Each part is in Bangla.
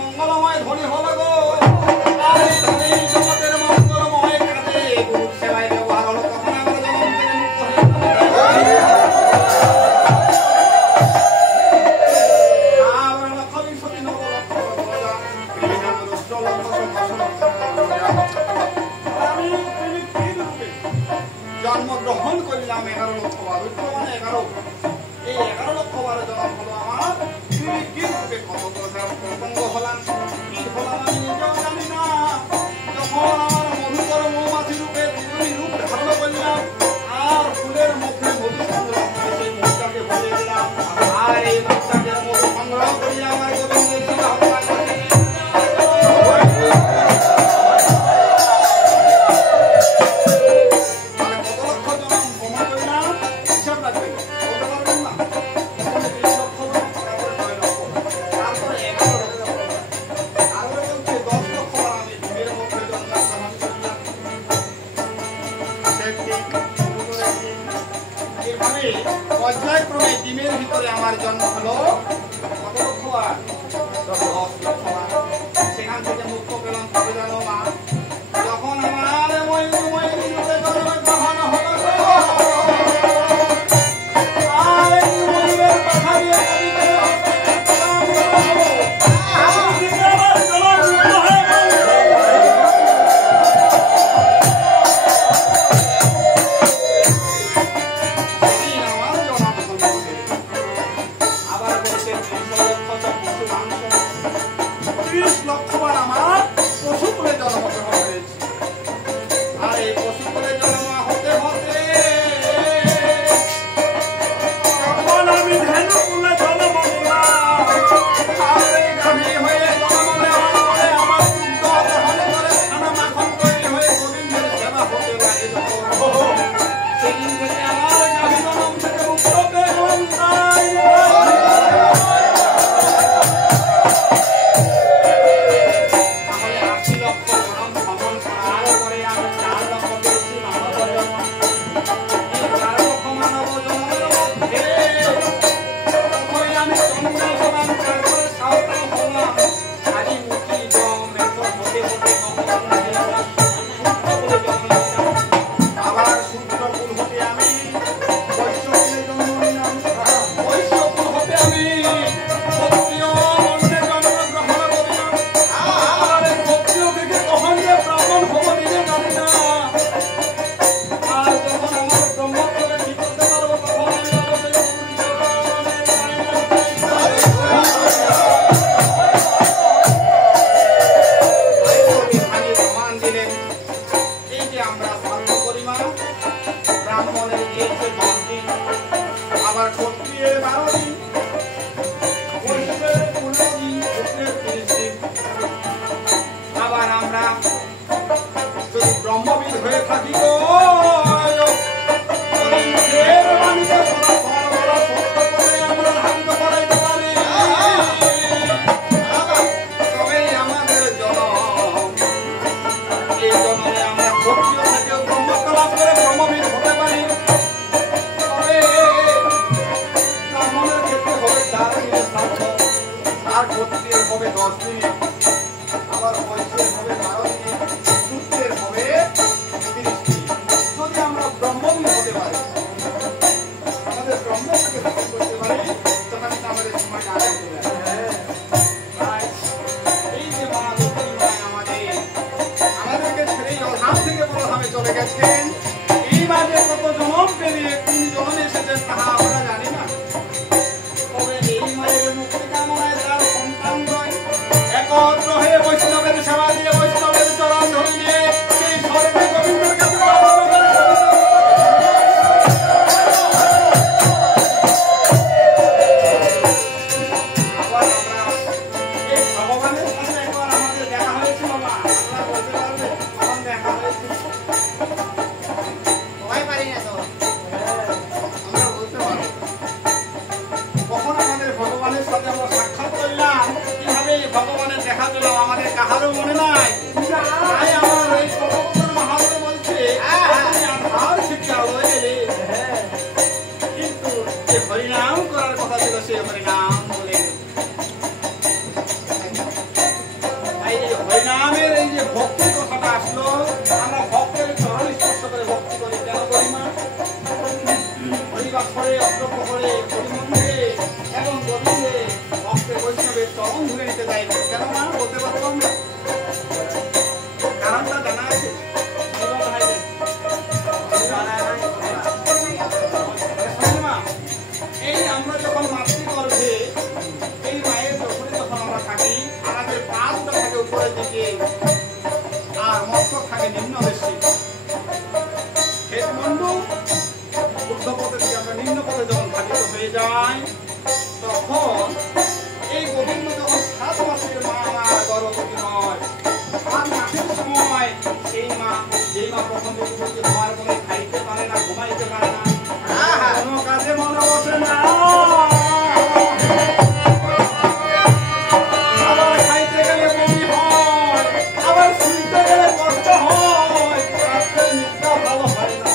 মঙ্গলময় ধ্বনি হল গো, জগতের মঙ্গলময় কাজে জন্মগ্রহণ করলাম 11 লক্ষ বার, রুদ্র মানে 11। এই 11 লক্ষ বার জন্ম হলো আমার। কি রূপে কত প্রসঙ্গ হলাম, কি হলাম আমি নিজেও জানি না। যখন আমার মধুকর মৌমাছি রূপে আমি রূপ ধারণ করলাম, আর ফুলের মধ্যে মধু সংগ্রহ করে সেই মধুটাকে ভরে দিলাম, আর এই মধুটাকে মধু সংগ্রহ করিয়া আমার গোবিন্দের সেবা হত্যা করে। পর্যায়ক্রমে ডিমের ভিতরে আমার জন্ম হলো কত লক্ষ বার? 10 লক্ষ বার। সেখান থেকে মুক্ত পেলাম কবে জানো মা? যখন আমার ময়ূরী রূপে জন্মগ্রহণ হলো, আর এই ময়ূরের কথা দিয়ে আমার বয়সের হবে 12 দিন, সূত্রের হবে 30 দিন। বন্ধু ঊর্ধ্বপথে থেকে আমরা নিম্ন পথে যখন ধাবিত হয়ে যাই, তখন এই গোবিন্দ যখন 7 মাসের মা আমার গর্ভবতী হয়, 7 মাসের সময় সেই মা, যেই মা প্রথম দেখতে খাওয়ার পরে খাইতে পারে না, ঘুমাইতে পারে না, কোনো কাজে মনে বসে না, আবার খাইতে গেলে বমি হয়, আবার শুনতে গেলে কষ্ট হয়, রাত্রে নিদ্রা ভালো হয় না।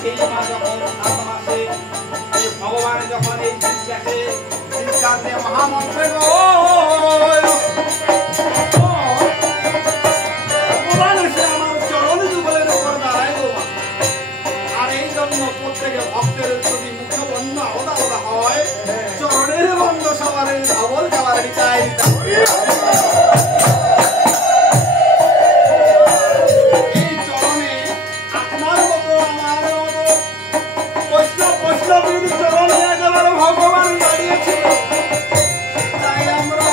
সেই মা যখন 7 মাসে এই ভগবান যখন এই দেখে সিদ্ধান্তে মহামন্ত্রে ভগবান এসে আমার চরণ যুগলের উপর দাঁড়ায় গো। আর এই জন্য প্রত্যেকের ভক্তের যদি মুখে বন্ধ আলাদা আলাদা হয়, চরণের বন্ধ সবার ধবল যাওয়ার চাই। এই চরণে আপনার মতো আমার মতো বৈষ্ণবীর চরণে একেবারে ভগবান দাঁড়িয়েছিল। তাই আমরা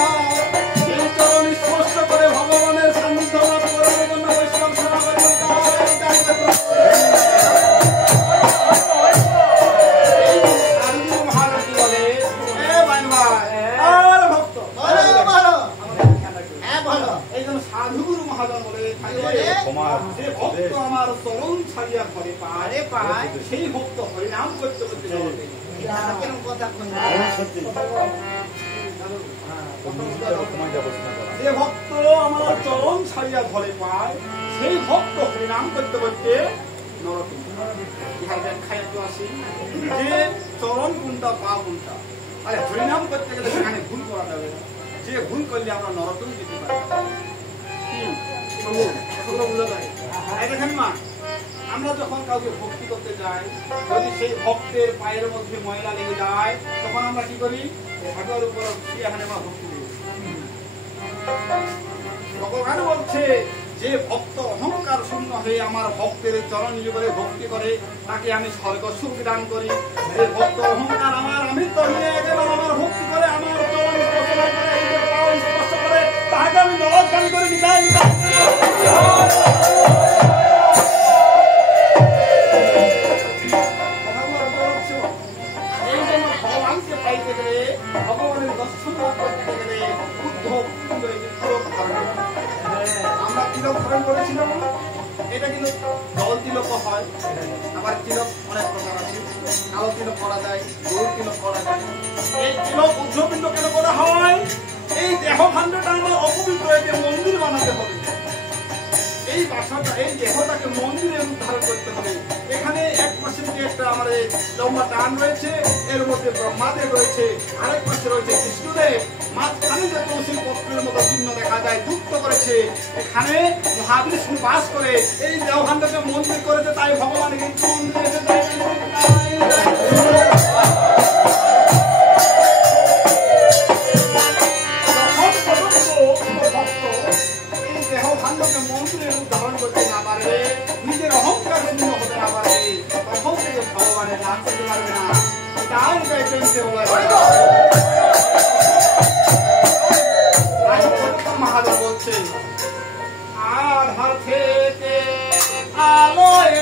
সেই চরণ স্পর্শ করে ভগবানের সান্নিধ্য লাভ করার জন্য বৈষ্ণব সেবা করে মহারথী বলে, এই জন্য সাধুগুরু মহাজন বলে যে ভক্ত আমার চরণ ছাড়িয়া ঘরে পায়, সেই ভক্ত হরিনাম করতে করতে যে ভক্ত আমার চরণ ছাড়িয়া ঘরে পায়, সেই ভক্ত হরিনাম করতে করতে যে চরণ কোনটা পা কোনটা, আরে হরিনাম করতে গেলে সেখানে ভুল করা যাবে না। যে ভুল করলে আমরা নরকও যেতে পারি। দেখেন মা, আমরা যখন কাউকে ভক্তি করতে যাই, যদি সেই ভক্তের পায়ের মধ্যে ময়লা লেগে যায়, তখন আমরা কি করি? হাঁটুর উপর এখানে আমরা ভক্তি করি। ভগবান বলছে যে ভক্ত অহংকার শূন্য হয়ে আমার ভক্তের চরণ যুগলে ভক্তি করে, তাকে আমি স্বর্গ সুখ দান করি। যে ভক্ত অহংকার আমার আমৃত্য নিয়ে গেলাম আমার ভক্তি করে, আমার চরণ স্পর্শ করে, তাকে আমি নরকগামী করে বিদায় দিতাম। এই জন্য ভগবানকে পাইতে গেলে, ভগবানের দর্শন করতে গেলে আমরা তিলক ধারণ করেছিলাম। এটা কিন্তু জল তিলক হয়, আবার তিলক অনেক প্রকার আছে। কালো তিলক করা যায়, গরুর তিলক করা যায়। এই তিলক উদ্ধপিণ্ড কেন করা হয়? এই দেহ খণ্ডটা আমার অপবিত্র, একে মন্দির বানাতে হবে। এই বাসাটা, এই দেহটাকে মন্দিরে উদ্ধার করতে হবে। এখানে এক পাশে যে একটা আমাদের লম্বা টান রয়েছে, এর মধ্যে ব্রহ্মাদেব রয়েছে, আরেক পাশে রয়েছে বিষ্ণুদেব। মাঝখানে যে তুলসী পত্রের মতো চিহ্ন দেখা যায়, যুক্ত করেছে। এখানে মহাবিষ্ণু বাস করে, এই দেহখণ্ডকে মন্দির করেছে। তাই ভগবান কিন্তু মন্দিরে মন্দিরে ধারণ করতে না পারে, নিজের অহংকার শূন্য হতে না পারে, তখন থেকে ভগবানের নাম করতে পারবে না। তাই মহাদেব বলছে, আধার থেকে আলোয়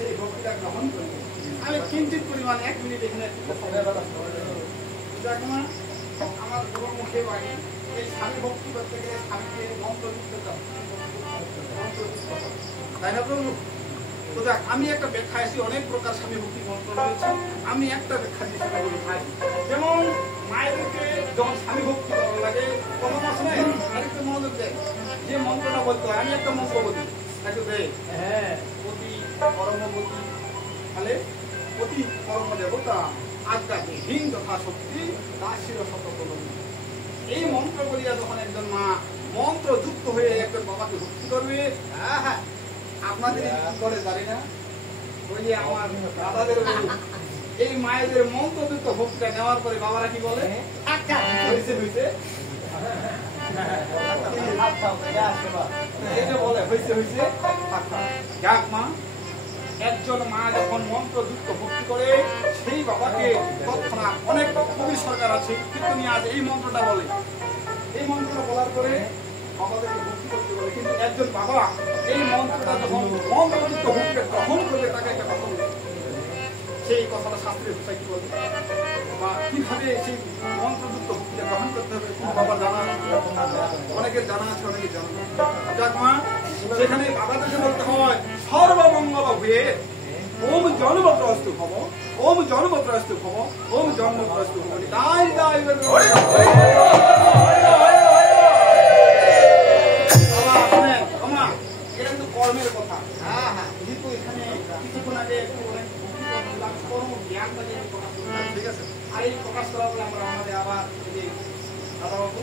সেই ভক্তিটা গ্রহণ করবে। আমি কিঞ্চিত পরিমাণ 1 মিনিট এখানে আমার গুরুর মুখে বাণী, এই স্বামী ভক্তি করতে গেলে স্বামীকে মন্ত্র দিতে তাই না প্রভু? তো দেখ, আমি একটা ব্যাখ্যা আছি, অনেক প্রকার স্বামী ভক্তি মন্ত্র রয়েছে, আমি একটা ব্যাখ্যা দিয়ে সেটা বলি ভাই। যেমন মায়েদেরকে যখন স্বামী ভক্তি করা লাগে তখন আসলে আরেকটু মনোযোগ দেয়, যে মন্ত্রটা বলতে হয়, আমি একটা মন্ত্র বলি একটু দেয়, অতি পরমবতী, তাহলে অতি পরম দেবতা আজ্ঞাকে হীন যথা শক্তি দাসির শতকলম। এই মন্ত্র বলিয়া যখন একজন মা মন্ত্র যুক্ত হয়ে একজন বাবাকে ভক্তি করবে, আপনাদের কি করে জানি না, ওই যে আমার দাদাদের এই মায়েদের মন্ত্রযুক্ত ভক্তিটা নেওয়ার পরে বাবারা কি বলে, হয়েছে হয়েছে বলে হয়েছে হয়েছে। যাক মা, একজন মা যখন মন্ত্রযুক্ত ভক্তি করে সেই বাবাকে তৎক্ষণাৎ, অনেক কবি সরকার আছে কিন্তু নিয়ে আজ এই মন্ত্রটা বলে, এই মন্ত্রটা বলার পরে বাবাদেরকে ভক্তি করতে বলে। কিন্তু একজন বাবা এই মন্ত্রটা যখন মন্ত্রযুক্ত ভক্তিকে গ্রহণ করবে তাকে একটা কথা বলবে, সেই কথাটা শাস্ত্রের ভাষায় কি বলবে বা কিভাবে সেই মন্ত্রযুক্ত ভক্তিটা গ্রহণ করতে হবে বাবা জানা, অনেকের জানা আছে, অনেকের জানা। যাক মা, সেখানে বাবাদেরকে বলতে হয় সর্বমঙ্গল হয়ে ওম জন্মপ্রস্তু ভব, ওম জন্মপ্রস্তু ভব, ওম জন্মপ্রস্তু ভব। তাই তাই এটা কিন্তু কর্মের কথা। যেহেতু এখানে কিছুক্ষণ আগে কর্ম জ্ঞান ঠিক আছে, আর এই প্রকাশ করা বলে আমরা আমাদের আবার দাদাবাবু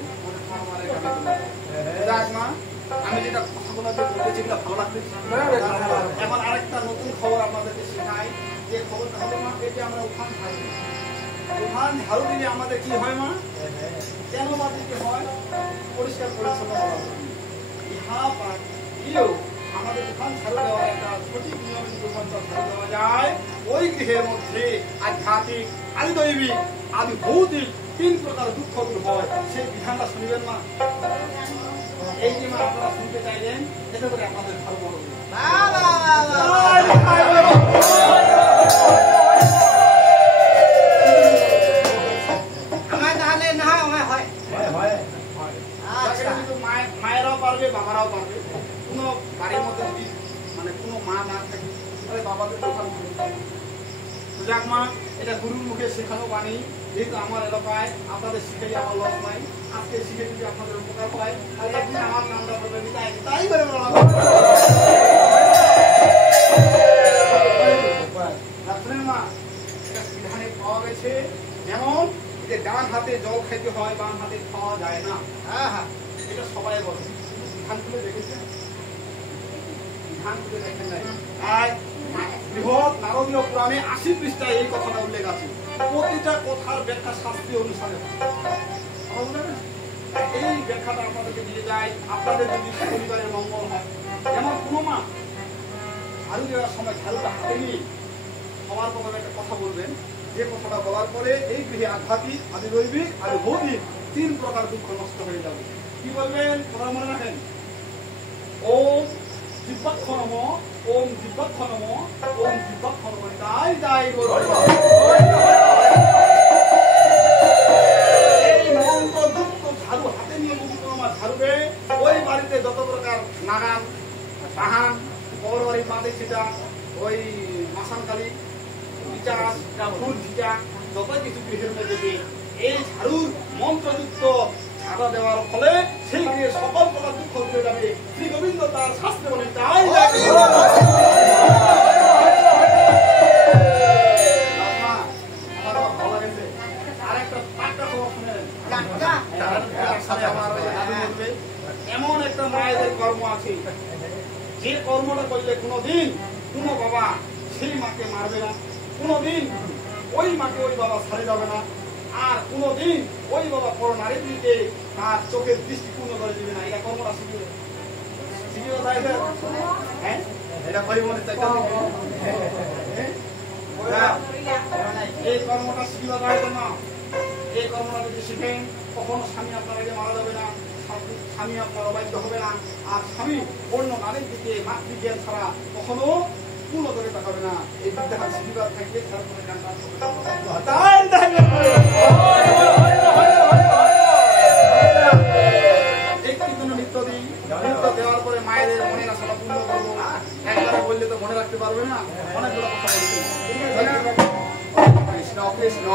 মা, আমি যেটা কথাগুলো বলতেছি এটা ভালো লাগবে। এখন আরেকটা নতুন খবর আপনাদেরকে শেখাই, যে খবরটা হলো মা, এটি আমরা উঠান ঝাড়ু, উঠান ঝাড়ু দিলে আমাদের কি হয় মা, কেন বা দিতে হয়, পরিষ্কার পরিচ্ছন্ন হওয়া। ইহা বা দিলেও আমাদের উঠান ঝাড়ু দেওয়া একটা সঠিক নিয়মে যদি উঠান ঝাড়ু দেওয়া যায়, ওই গৃহের মধ্যে আধ্যাত্মিক, আদি দৈবিক, আদি ভৌতিক 3 প্রকার দুঃখ দূর হয়। সেই বিধানটা শুনবেন মা, এই যে মা আপনারা শুনতে চাইলেন, এতে করে আপনাদের ভালো বড় মায়েরাও পারবে, বাবারাও পারবে। কোন বাড়ির মধ্যে যদি মানে কোনো মা না থাকে তাহলে বাবাদের দোকান। যাক মা, এটা গুরুর মুখে শেখানো বাণী, যেহেতু আমার এলাকায় আপনাদের শিখাই আমার লস নাই, আজকে শিখে যদি আপনাদের উপকার পায় তাহলে একদিন আমার নামটা বলবে তাই করে শুনেন মা, এটা বিধানে পাওয়া গেছে। যেমন যে ডান হাতে জল খাইতে হয়, বাম হাতে খাওয়া যায় না। এটা সবাই বলে, বিধান খুলে দেখেছেন, বিধান খুলে দেখেন নাই। বৃহৎ নারদীয় পুরাণে 80 পৃষ্ঠায় এই কথাটা উল্লেখ আছে। প্রতিটা কথার ব্যাখ্যা শাস্ত্রীয় অনুসারে। এই ব্যাখ্যাটা আপনাদেরকে দিয়ে যায়, আপনাদের যদি পরিবারের মঙ্গল হয়। যেমন কোনো মা ঝাড়ু দেওয়ার সময় ঝাড়ুটা হাতে নিয়ে সবার প্রথমে একটা কথা বলবেন, যে কথাটা বলার পরে এই গৃহে আধ্যাত্মিক, আদি দৈবিক, আদি ভৌতিক 3 প্রকার দুঃখ নষ্ট হয়ে যাবে। কি বলবেন কথা মনে রাখেন, ওম দিব্যাক্ষ নম, ওম দিব্যাক্ষ নম, ওম দিব্যাক্ষ নম। তাই তাই এই মন্ত্রযুক্ত ঝাড়ু হাতে নিয়ে যদি কোনো মা ঝাড়ুবে, ওই বাড়িতে যত প্রকার নাগান, বাহান, বড় বাড়ির বাঁধে ছিটা, ওই মাসানকালী বিচার, ফুল ঝিটা, যত কিছু গৃহের মধ্যে এই ঝাড়ুর মন্ত্রযুক্ত ঝাড়া দেওয়ার ফলে সেই গৃহে সকল প্রকার দুঃখ উঠে যাবে। শ্রী গোবিন্দ তার শাস্ত্রে বলেন তাই। ভালো লাগেছে। আরেকটা পাক্কা খবর শুনেন, এমন একটা মায়েদের কর্ম আছে, যে কর্মটা করলে কোনোদিন কোনো বাবা সেই মাকে মারবে না, কোনোদিন ওই মাকে ওই বাবা ছাড়ে যাবে না, আর কোনোদিন ওই বাবা পর নারীর দিকে তার চোখের দৃষ্টি পূর্ণ করে দিবে না। এটা কর্মটা শিখিয়ে হ্যাঁ, এটা পরিমণের চাইতে এই কর্মটা শিখিয়ে দেওয়ার জন্য, এই কর্মটা যদি শিখেন কখনো স্বামী আপনার আগে মারা যাবে না, স্বামী আপনার অবাধ্য হবে না, আর স্বামী অন্য নারীর দিকে মাতৃজ্ঞান ছাড়া কখনো কোনো করে তাকাবে না এই বিদ্যা আশীর্বাদ থাকবে তারপরে গানটা দেওয়ার পরে মায়ের মনে না সব পূর্ণ করবো একবারে বললে তো মনে রাখতে পারবে না অনেকগুলো কথা বলছে কৃষ্ণ কৃষ্ণ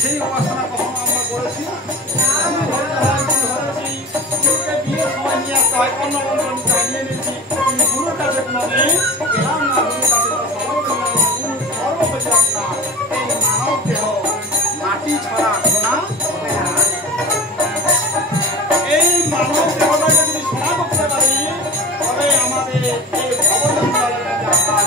সেই উপাসনা কখনো আমরা করেছি বিয়ের সময় নিয়ে আসতে হয় অন্য নিয়ে নিয়েছি গুরুর কাছে কোনোদিন গেলাম না গুরুর কাছে সর্ব পেলাম না এই মানব দেহ মাটি ছাড়া সোনা হবে না এই মানব দেহটাকে যদি সোনা করতে পারি তবে আমাদের এই ভবজঞ্জালের মধ্যে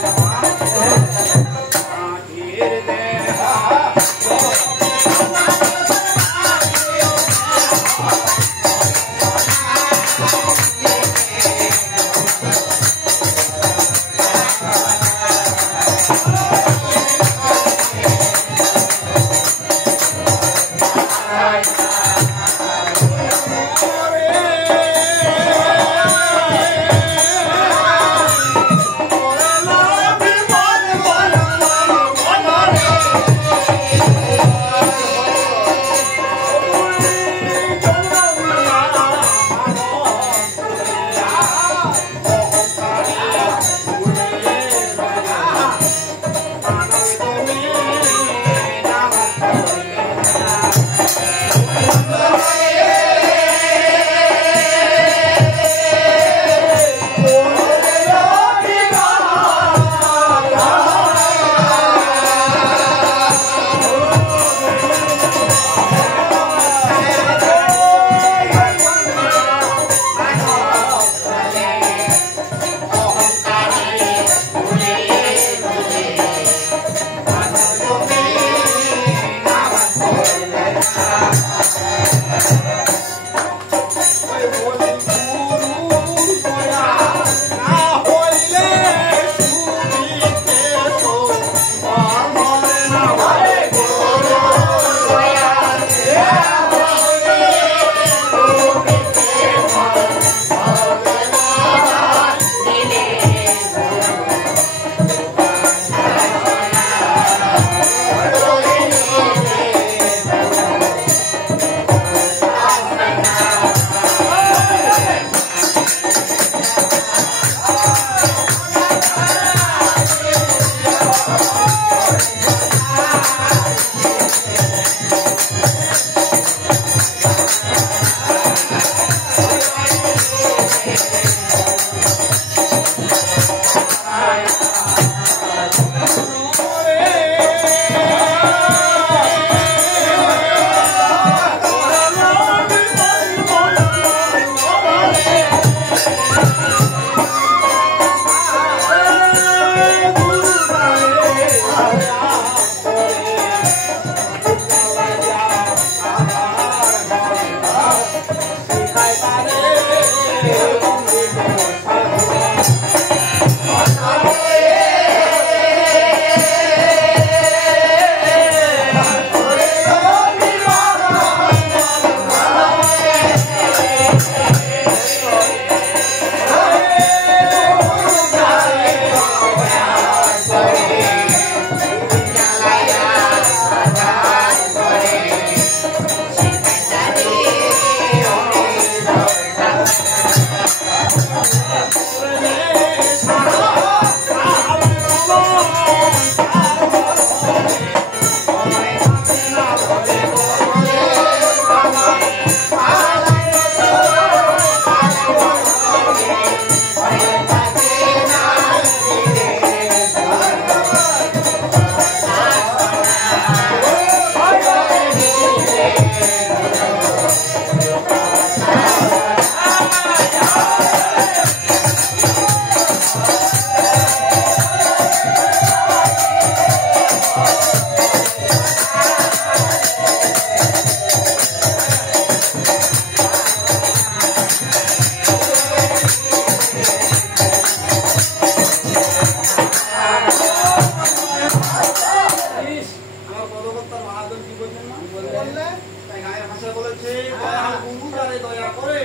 বলেছে দয়াল গুরু যারে দয়া করে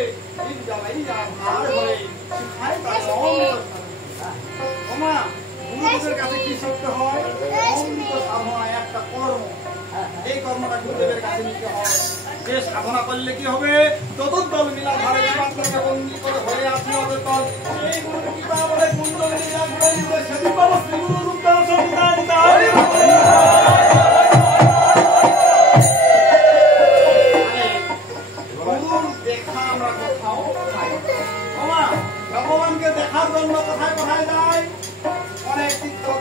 ঠিক জ্বালাই আর হয়ে শিখায় তার ওমা গুরুদেবের কাছে কি শিখতে হয়? অমৃত সাধনা একটা কর্ম, এই কর্মটা গুরুদেবের কাছে নিতে হয়। যে সাধনা করলে কি হবে? চতুর্দল মিলা ধারে জীবাত্মাকে বন্দী করে হয়ে আসি হবে তল এই গুরু কৃপা বলে কুণ্ডল মিলা ঘুরে ঘুরে সেদিন পাবো শ্রী গুরু রূপ দর্শন দেখা আমরা কোথাও পাই। ভগবানকে দেখার জন্য কোথায় কোথায় যায়? অনেক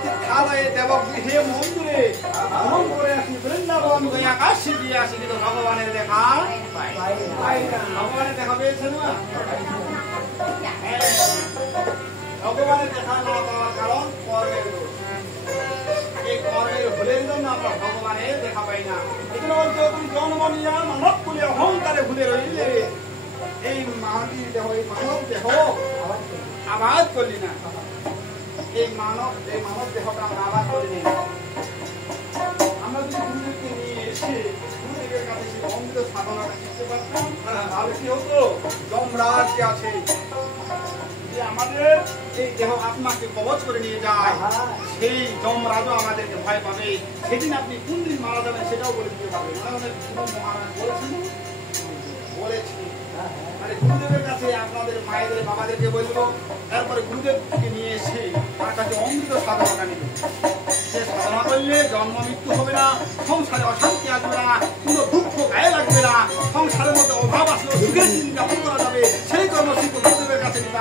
তীর্থালয়ে দেবগৃহে মন্দিরে ভ্রমণ করে আসি, বৃন্দাবন গিয়ে আকাশে দিয়ে আসি, কিন্তু ভগবানের দেখা পাই না। ভগবানের দেখা পেয়েছেন না? ভগবানের দেখা না পাওয়ার কারণ কর্মের দোষ। এই কর্মের ভুলের জন্য আমরা ভগবানের দেখা পাই না। এজন্য বলতে তুমি জন্ম নিয়া মানব বলে অহংকারে ভুলে রইলে এই মানবীর দেহ, এই মানব দেহ আবাদ করলি না। এই মানব দেহটা আমরা আবাদ করে নিই। আমরা যদি গুরুদেবকে নিয়ে এসে গুরুদেবের কাছে সেই অমৃত সাধনাটা শিখতে পারতাম, তাহলে কি হতো? যমরাজ যে আছে, যে আমাদের এই দেহ আত্মাকে কবচ করে নিয়ে যায়, সেই যমরাজও আমাদেরকে ভয় পাবে। সেদিন আপনি কোন দিন মারা যাবেন সেটাও বলে দিতে পারবেন। মহারাজ বলেছেন, বলেছি মানে গুরুদেবের কাছে আপনাদের মায়েদের বাবাদেরকে বলবো, তারপরে গুরুদেবকে নিয়ে এসে তার কাছে অমৃত সাধনাটা নিল। সে সাধনা করলে জন্ম মৃত্যু হবে না, সংসারে অশান্তি আসবে না, কোনো দুঃখ গায়ে লাগবে না, সংসারের মধ্যে অভাব আসলেও সুখের দিন যাপন করা যাবে। সেই জন্য শ্রী গুরুদেবের কাছে নিতে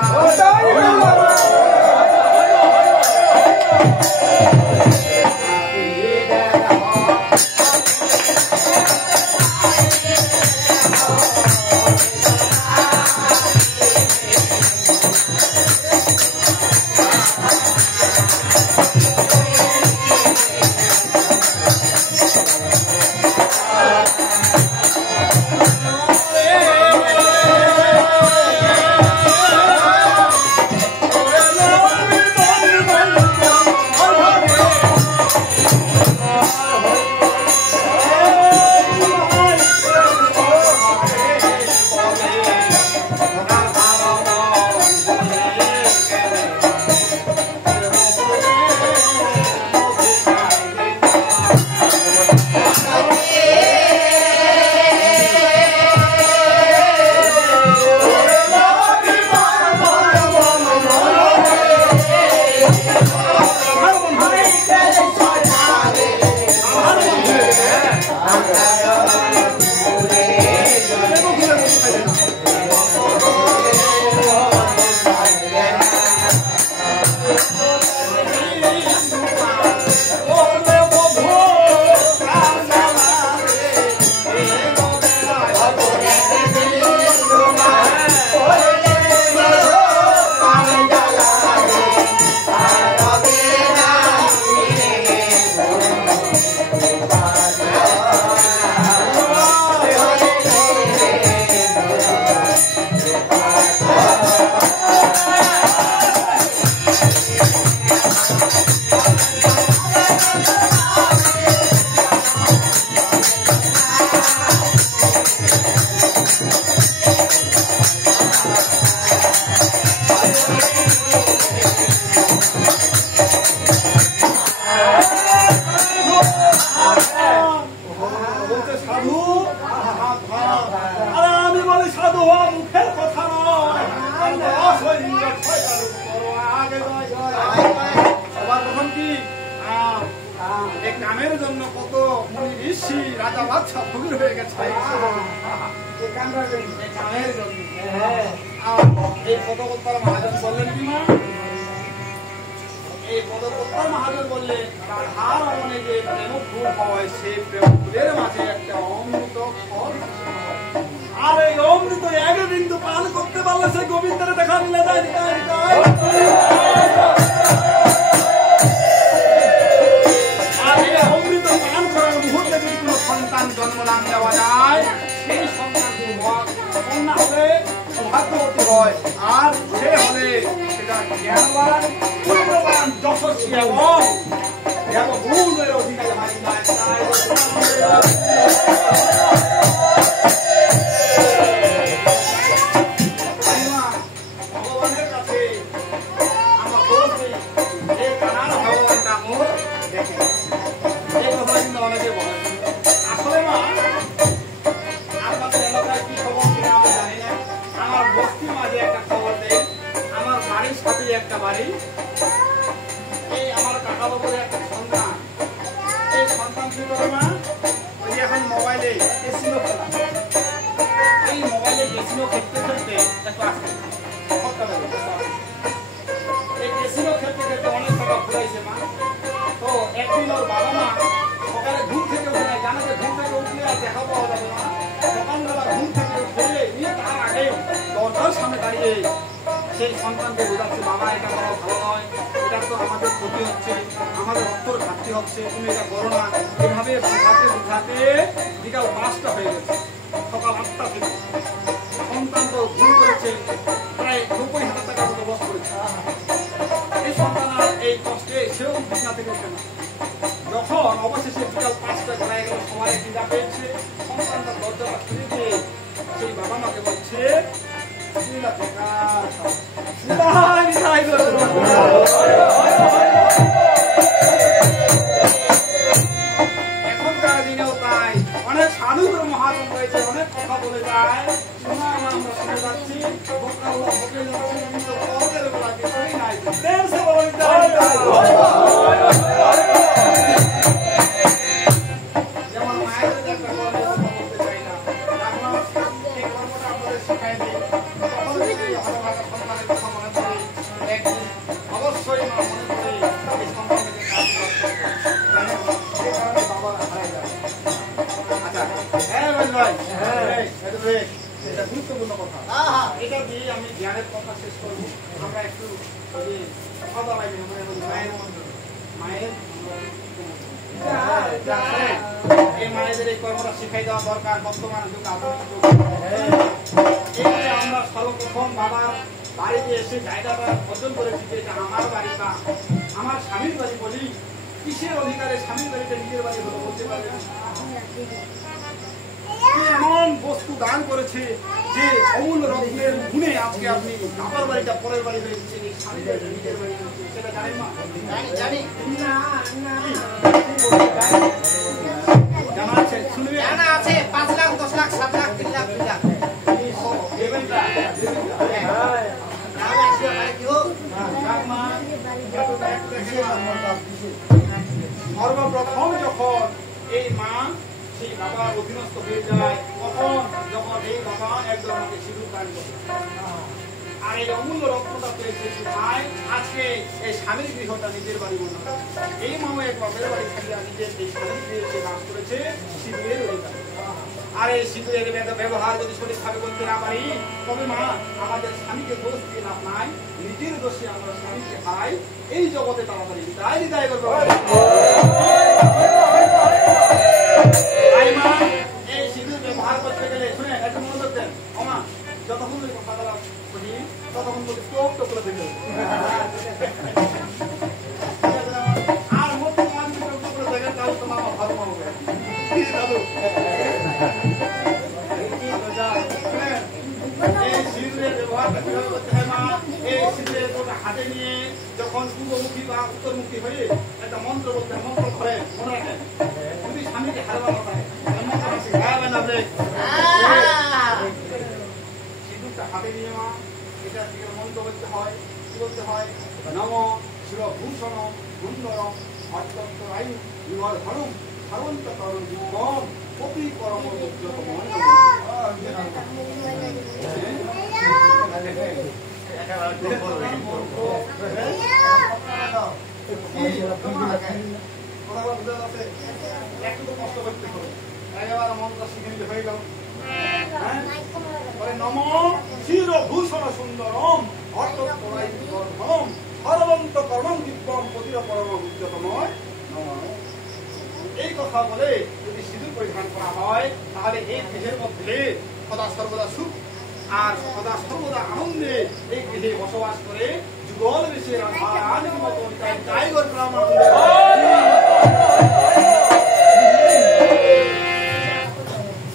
কামের জন্য কত মুনি ঋষি রাজা বাদশা ফকির হয়ে গেছে কামের জন্য। এই পদকর্তার মহাজন বললেন কি মা? এই পদকর্তার মহাজন বললেন রাধার মনে যে প্রেম ফুল হয় সেই প্রেম ফুলের মাঝে একটা অমৃত ফল, আর এই অমৃত এক বিন্দু পান করতে পারলে সেই গোবিন্দের দেখা মিলে যায়। সন্তান জন্ম নাম দেওয়া যায়, সেই সন্তান কন্যা হলে সৌভাগ্যবতী হয়, আর সে হলে সেটা জ্ঞানবান, পুণ্যবান, যশস্বী এবং দেবগুণের অধিকারী হয়। জন্য অনেকে বলে আসলে মা আপনাদের এলাকায় কি খবর কিনা আমি জানি না আমার বস্তির মাঝে একটা খবর দেয় আমার বাড়ির সাথে একটা বাড়ি এই আমার কাকাবাবুর একটা সন্তান এই সন্তান কি করে মা ওই এখন মোবাইলে ক্যাসিনো খেলা এই মোবাইলে ক্যাসিনো খেলতে খেলতে একটু আসে এই ক্যাসিনো খেলতে খেলতে অনেক টাকা ফুরাইছে মা তো একদিন ওর বাবা মা সকালে ঘুম থেকে উঠে নাই জানে যে ঘুম থেকে উঠলে আর দেখা পাওয়া যাবে না সকালবেলা ঘুম থেকে উঠে নিয়ে তার আগে দরজার সামনে দাঁড়িয়ে সেই সন্তানকে বোঝাচ্ছে বাবা এটা করা ভালো নয় এটা তো আমাদের ক্ষতি হচ্ছে আমাদের অর্থর ঘাটতি হচ্ছে তুমি এটা করো না এভাবে বুঝাতে বুঝাতে বিকাল 5টা হয়ে গেছে সকাল 8টা থেকে সন্তান তো ঘুম করেছে প্রায় 90,000 টাকার মতো লস করেছে এই সন্তান আর এই কষ্টে সেও বিছানা থেকে ওঠে না যখন অবশেষে বিকাল 5টা বেলায় গেল সবাই খিদা পেয়েছে সন্তানটা দরজাটা খুলে দিয়ে সেই বাবা মাকে বলছে এখনকার দিনেও তাই অনেক সাধুগুরু মহাজন রয়েছে অনেক কথা বলে যায় আমরা শুনে যাচ্ছি যেমন মায়ের একটা কর্ম করতে চাই না এই কর্মটা আমাদের শেখাই দিই অবশ্যই মা মনে করে এই সন্তানকে বাবা হারাই যায় আচ্ছা হ্যাঁ ভাই এটা গুরুত্বপূর্ণ কথা এটা দিয়ে আমি জ্ঞানের কথা শেষ করবো আমরা একটু কথা লাগবে মায়ের এই মায়েদের এই কর্মটা শিখাই দেওয়া দরকার বর্তমান যুগ আধুনিক যুগ আমরা সর্বপ্রথম বাবার বাড়িতে এসে জায়গাটা অর্জন করেছি যে এটা আমার বাড়ি বা আমার স্বামীর বাড়ি বলি কিসের অধিকারে স্বামীর বাড়িতে নিজের বাড়ি হলো বলতে পারবে এমন বস্তু দান করেছে যে অমূল্য রত্নের গুণে আজকে আপনি বাবার বাড়িটা পরের বাড়ি হয়ে গেছে স্বামীর বাড়িটা নিজের বাড়ি হয়েছে সেটা জানেন না জানি জানা আছে শুনবে জানা আছে 5 লাখ 10 লাখ 7 লাখ 3 লাখ 2 লাখ সর্বপ্রথম যখন এই মা সেই বাবার অধীনস্থ হয়ে যায় তখন যখন এই বাবা একজন আমাকে সিঁদুর দান করে আর এই অমূল্য রত্নটা পেয়েছে মায় আজকে এই স্বামীর গৃহটা নিজের বাড়ি মনে হয় এই মামা এক বাপের বাড়ি থাকিয়া নিজের এই স্বামীর গৃহে বাস করেছে সিঁদুরের অধিকার আর এই সিঁদুরের ব্যবহার যদি সঠিকভাবে করতে না পারি তবে মা আমাদের স্বামীকে দোষ দিয়ে লাভ নাই নিজের দোষে আমরা স্বামীকে হারাই এই জগতে তাড়াতাড়ি বিদায় করবো এই সিঁদুর ব্যবহার করতে গেলে শুনে একটু মনে করতেন আমা যতক্ষণ কথাটা বলি ততক্ষণ বলি চোখ তো করে দেখে আর মতো চোখ তো করে দেখেন তাহলে তোমার ভালো হবে এই সিঁদুরের ব্যবহারটা কিভাবে করতে হয় মা এই সিঁদুরের হাতে নিয়ে যখন পূর্বমুখী বা উত্তরমুখী হয়ে একটা মন্ত্র বলতে মন্ত্র করে মনে রাখেন যদি স্বামীকে হারানো হয় সিঁদুরটা হাতে নিয়ে মা এটা থেকে মন্ত্র বলতে হয় কি বলতে হয় নম শিরভূষণ সুন্দরম অত্যন্ত আয়ু বিবর্ধনম সর্বন্ত তরুণ জীবন কপি পরম উদ্যতময় একটু কষ্ট করতে হবে একেবারে মন্ত্র শিখে নিতে হয়ে গেল নম শিরভূষণ সুন্দরম অর্থম সর্বন্ত কর্মম দিব্যম পতির পরম উদ্যতময় এই কথা বলে যদি সিঁদুর পরিধান করা হয় তাহলে এই গৃহের মধ্যে সদা সর্বদা সুখ আর সদা সর্বদা আনন্দে এই গৃহে বসবাস করে যুগল বেশি রাধার মতো তাই করলাম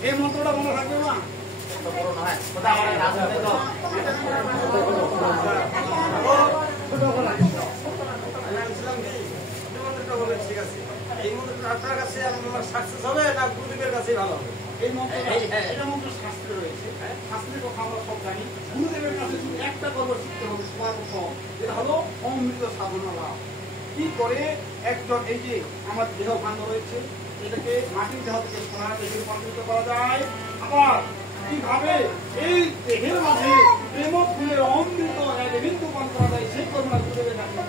এই মন্ত্রটা মনে থাকবে না ঠিক আছে এই মন্ত্রটা আপনার কাছে আমার সাকসেস হবে না গুরুদেবের কাছেই ভালো হবে? এই মন্ত্র এটা মন্ত্র শাস্ত্রে রয়েছে, শাস্ত্রের কথা আমরা সব জানি। গুরুদেবের কাছে শুধু একটা কর্ম শিখতে হবে সর্বপ্রথম, যেটা হলো অমৃত সাধনা লাভ। কি করে একজন এই যে আমার দেহ ভাণ্ড রয়েছে এটাকে মাটির দেহ থেকে সোনার দেহে রূপান্তরিত করা যায়, আবার কিভাবে এই দেহের মাঝে প্রেম ফুলের অমৃত এক বিন্দু পান করা যায় সেই কর্মটা গুরুদেবের কাছে।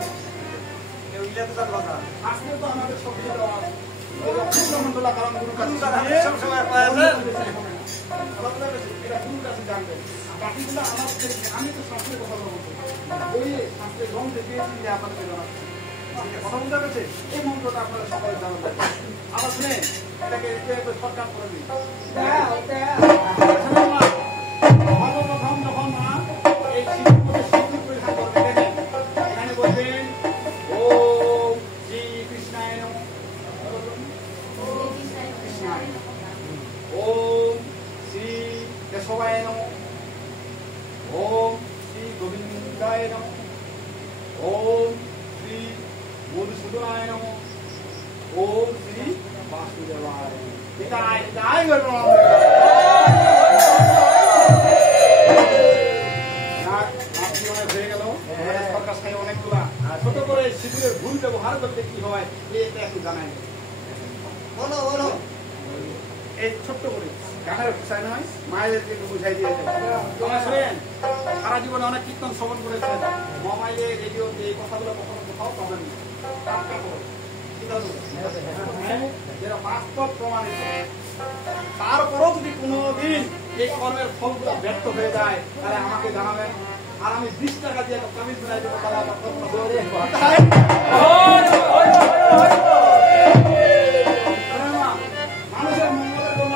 শাস্ত্রে তো আমাদের সব কিছু দেওয়া আছে। মন্ডলা কারণ গুরু কাছে সবসময় পাওয়া যায়। এটা গুরুর কাছে জানবেন। বাকিগুলো আমার আমি তো শাস্ত্রের কথা বলবো, ওই শাস্ত্রের গ্রন্থে পেয়েছি যে আপনাদের জানাচ্ছি। কথা বুঝতে পেরেছে? এই মন্ত্রটা আপনারা সকলে জানান। আবার শুনে এটাকে সরকার করে দিন। সর্বপ্রথম যখন মা এই সিদ্ধি পরীক্ষা করবেন, এখানে বলবেন ওম শ্রী কৃষ্ণায় নমঃ, ওম শ্রী কেশবায় নমঃ, ওম শ্রী গোবিন্দায় নমঃ, ওম শ্রী মধুসূদনায় নমঃ, ওম শ্রী বাসুদেবায় নমঃ। এটাই হয়ে গেল। সরকার সাহেব অনেকগুলা ছোট করে শিবিরের ভুল ব্যবহার করতে কি হয় এটা একটু জানাই। বলো বলো। এই ছোট্ট করে গানের বিষয় নয়, মায়েদেরকে একটু বুঝাই দিয়ে শোনেন। সারা জীবনে অনেক কীর্তন শ্রবণ করেছেন, মোবাইলে রেডিওতে এই কথাগুলো কখনো কোথাও পাবেন না। যেটা বাস্তব প্রমাণিত। তারপরও যদি কোনোদিন এই কর্মের ফলগুলো ব্যর্থ হয়ে যায় তাহলে আমাকে জানাবেন, আর আমি 20 টাকা দিয়ে একটা কামিজ বানাই দেবো। তাহলে আমার মানুষের মঙ্গলের জন্য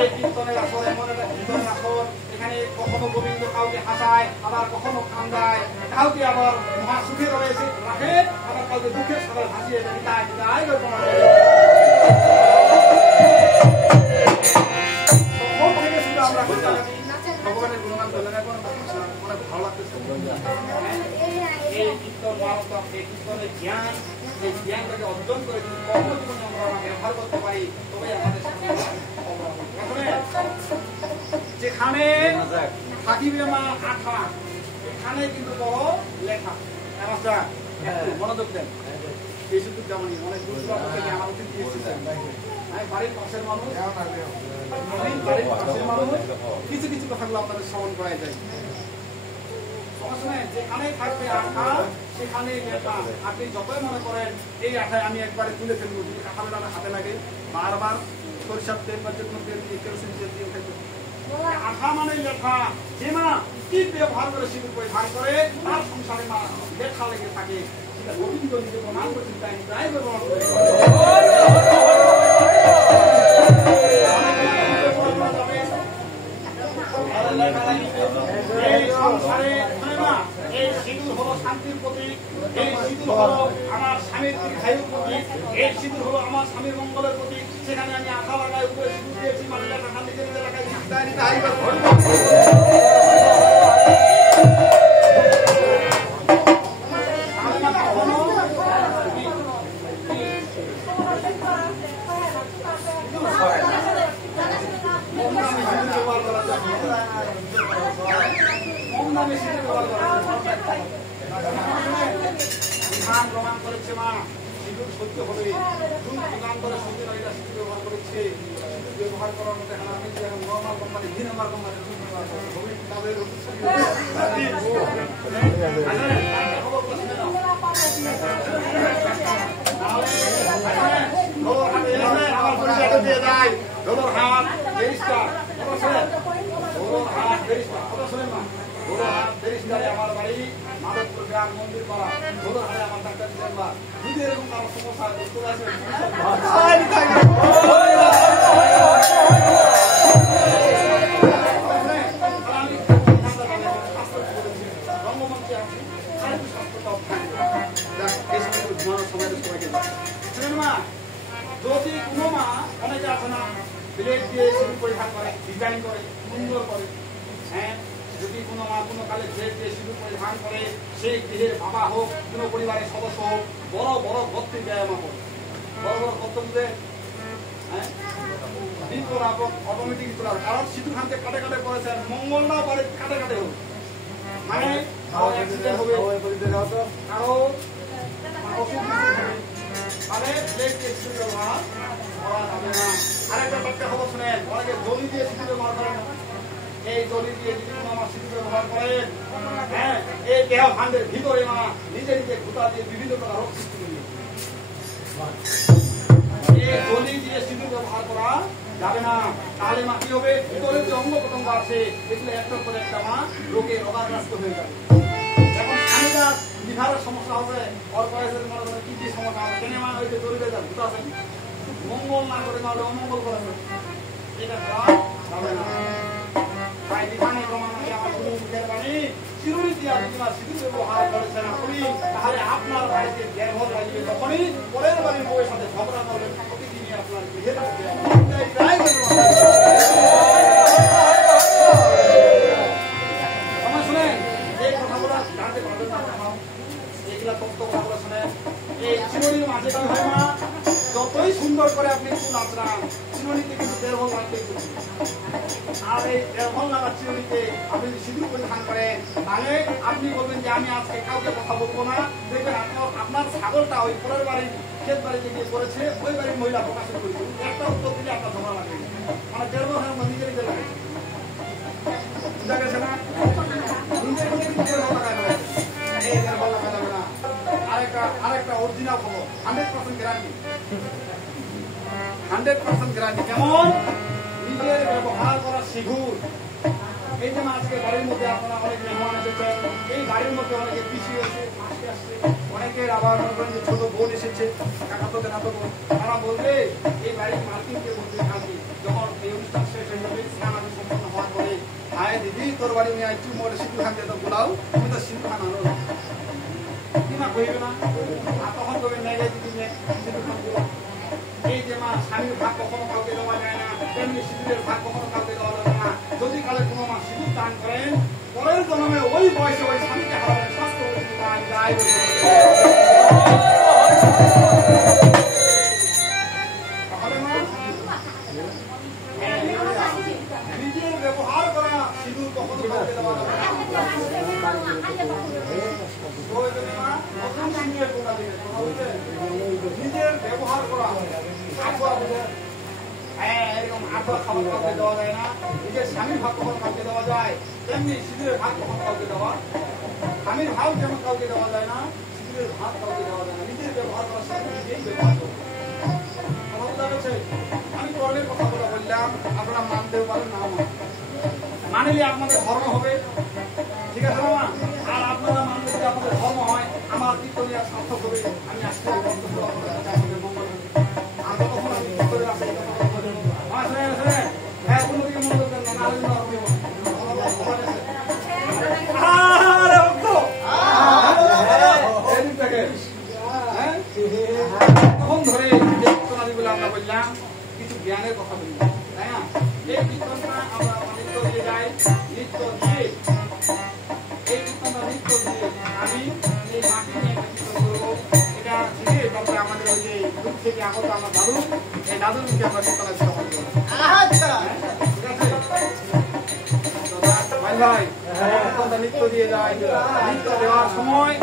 এই কীর্তনের আসর এমন একটা কীর্তনের আসর, এখানে কখনো গোবিন্দ কাউকে হাসায়, আবার কখনো কান্দায়, কাউকে আবার মহা সুখে রয়েছে রাখে, আবার কাউকে দুঃখের সাথে হাসিয়ে দেয়। তখন থেকে শুধু আমরা ভগবানের গুণগান করলেন, এখন অনেক ভালো লাগতেছে। এই কীর্তন মারাত্মক, এই কীর্তনের জ্ঞান, এই জ্ঞানটাকে অর্জন করে যদি কর্মজীবনে আমরা ব্যবহার করতে পারি তবে আমাদের যেখানে থাকিবে মা আঠা এখানে কিন্তু বড় লেখা। মনোযোগ দেন, এই সুযোগ যেমনই অনেক দূর থেকে আমার অতিথি এসেছেন, বাড়ির পাশের মানুষ, কিছু কিছু কথাগুলো আপনাদের স্মরণ করা যায়। যেখানে থাকবে আঠা সেখানে লেখা। আপনি যতই মনে করেন এই আঠায় আমি একবারে তুলে ফেলবো, যদি কাঁঠালের আঠা হাতে লাগে বারবার সরিষার তেল বা যে কোনো তেল দিয়ে কেরোসিন তেল দিয়ে ফেলবো। আঠা মানে লেখা। যে মা কি ব্যবহার করে সিঁদুর পরিধান করে তার সংসারে মা লেখা লেগে থাকে, সেটা গোবিন্দ নিজে প্রমাণ করছেন। তাই তাই ব্যবহার করে এই সংসারে এই সিঁদুর হলো শান্তির প্রতীক, এই সিঁদুর হলো আমার স্বামীর দীর্ঘায়ুর প্রতীক, এই সিঁদুর হলো আমার স্বামীর মঙ্গলের প্রতীক। সেখানে আমি আঠা লাগাই, উপরে সিঁদুর দিয়েছি, মাটিটা টাকা নিজে নিজে লাগাই। প্রমাণ করেছে মা সিঁদুর সত্য হবে, প্রমাণ করে সত্যি নয়টা সিঁদুর ব্যবহার করেছে। ব্যবহার করার মধ্যে আমি নর্মাল কোম্পানি 2 নম্বর কোম্পানি আমার বাড়ি মাধবপুর গ্রাম মন্দির পাড়া, ধরো হারে আমার ডাক্তার চেম্বার। যদি এরকম কারো সমস্যা রঙ্গমঞ্চে আছি, যদি কোনো মা অনেকে আছে না প্লেট দিয়ে পরিধান করে, ডিজাইন করে, সুন্দর করে, হ্যাঁ, যদি কোনো সকালে ব্লেড দিয়ে সিঁদুর পরিধান করে সেই গৃহের বাবা হোক, কোনো পরিবারের সদস্য হোক, বড় বড় গর্তের ব্যায়াম হোক, বড় বড় গর্ত বুঝে অটোমেটিক তোলা, কারণ সিঁদুর খানকে কাটে কাটে পড়েছে, মঙ্গল না পরে কাটে কাটে হোক, মানে অ্যাক্সিডেন্ট হবে, কারো অসুখ হবে, মানে ব্লেড দিয়ে সিঁদুর ব্যবহার করা যাবে না। আরেকটা বাক্য খবর শুনেন, অনেকে জলি দিয়ে সিঁদুর ব্যবহার করেন, এই জলি দিয়ে যদি কোনো আমার সিঁদুর ব্যবহার করেন, হ্যাঁ, এই দেহ ভাণ্ডের ভিতরে মা নিজে নিজে ঘুটা দিয়ে বিভিন্ন প্রকার রোগ সৃষ্টি করবে। এই জলি দিয়ে সিঁদুর ব্যবহার করা যাবে না, তাহলে মা কি হবে, ভিতরে যে অঙ্গ প্রত্যঙ্গ আছে এগুলো একটার পর একটা মা রোগে রোগাগ্রস্ত হয়ে যাবে। এখন খানিটা লিভারের সমস্যা হবে, অর্গানাইজের মনে করেন কি কি সমস্যা হবে, কেন মা ওই যে জলি দিয়ে ঘুটা আছে মঙ্গল না করে তাহলে অমঙ্গল করেছে, এটা করা যাবে না। তাই বিধানে প্রমাণ আছে আমার গুরু মুখের বাণী, চিরুনি দিয়া যদি মা সিঁদুর ব্যবহার করেছেন আপনি, তাহলে আপনার বাড়িতে গ্যারঘর লাগিয়ে যখনই পরের বাড়ির বউয়ের সাথে ঝগড়া করবেন, প্রতিদিনই আপনার গৃহের মধ্যে আমার শুনেন এই কথাগুলো জানতে পারবেন না, এইগুলা তত্ত্বগুলো শুনেন। এই চিরুনির মাঝে কি হয় মা, যতই সুন্দর করে আপনি চুল আঁচড়ান, চিরুনিতে কিন্তু দেড় লাগতেই চলবে। আর এই দেড় লাগা চিরুনিতে আপনি যদি সিঁদুর পরিধান করেন, তাহলে আপনি বলবেন যে আমি আজকে কাউকে কথা বলবো না, দেখবেন আপনার ছাগলটা ওই পরের বাড়ির ক্ষেত বাড়িতে গিয়ে করেছে, ওই বাড়ির মহিলা প্রকাশিত করেছে, একটা উত্তর দিলে আপনার ঝগড়া লাগে, মানে দেড় বছরের মধ্যে নিজে নিজে লাগে, বুঝা গেছে না? নিজে নিজে নিজের লাগা যাবে, এই দেড় লাগা যাবে না। আরেকটা অরিজিনাল খবর, 100% গ্যারান্টি, 100% গ্যারান্টি। কেমন? নিজের ব্যবহার করা শিখুন। এই যে আজকে বাড়ির মধ্যে আপনারা অনেক মেহমান এসেছেন, এই বাড়ির মধ্যে অনেকে পিসি এসে মাসি আসছে, অনেকের আবার মনে করেন যে ছোট বোন এসেছে, কাকাতো দেনাতো বোন, তারা বলবে এই বাড়ির মালকিনকে বলবে কালকে যখন এই অনুষ্ঠান শেষ হয়ে যাবে, স্নান আদি সম্পন্ন হওয়ার পরে, হায় দিদি তোর বাড়ি নিয়ে আইছু, মোর সিঁদুর খান দিয়ে তো বোলাও, তুমি তো সিঁদুর খান আনো কিনা কইবে না, আর তখন কবে নেগে দিদি সিঁদুর খান বোলাও। এই যে মা স্বামীর ভাগ কখনো কাউকে দেওয়া যায় না, তেমনি সিঁদুরের ভাগ কখনো কাউকে দেওয়া যাবে না। যদি কালে কোনো মা সিঁদুর দান করেন, পরের জন্মে ওই বয়সে ওই স্বামীকে হারাবেন, স্বাস্থ্য নিজের ব্যবহার করা সিঁদুর কখনো কাউকে দেওয়া যাবে না। নিজের ব্যবহার করা এরকম আগুয়া খাবার কাউকে দেওয়া যায় না, নিজের স্বামীর ভাগ কখন কাউকে দেওয়া যায়, তেমনি সিঁদুরের ভাগ কখন কাউকে দেওয়া, স্বামীর ভাগ যেমন কাউকে দেওয়া যায় না, সিঁদুরের ভাগ কাউকে দেওয়া যায় না। নিজের ব্যবহার করার সাথে নিজেই ব্যবহার করবো। আমি তো অনেক কথাগুলো বললাম, আপনারা মানতেও পারেন না, মানিলে আপনাদের ধর্ম হবে, ঠিক আছে না? আর আপনারা মানলে যদি আপনাদের ধর্ম হয়, আমার কীর্তনিয়া সার্থক হবে, আমি আসতে বক্তব্য আপনাদের মঙ্গল হবে। আর তখন আমি কীর্তনের আসে হ্যাঁ কোনো দিকে মনে করবেন না, তখন ধরে কীর্তনাদিগুলো আমরা বললাম, কিছু জ্ঞানের কথা বললাম, তাই না? এই কীর্তনটা আমরা নৃত্য দিয়ে যাই, নৃত্য দিয়ে এই কীর্তনটা নৃত্য দিয়ে আমি এই মাটি নিয়ে কীর্তন করবো, এটা দিয়ে তারপরে আমাদের ওই যে দূর থেকে আগত আমার দাদু, এই দাদুর মুখে আমরা কীর্তনের সফল করবো, ঠিক আছে? ভাই কীর্তনটা নৃত্য দিয়ে যায়, নৃত্য দেওয়ার সময়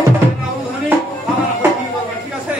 ঠিক আছে?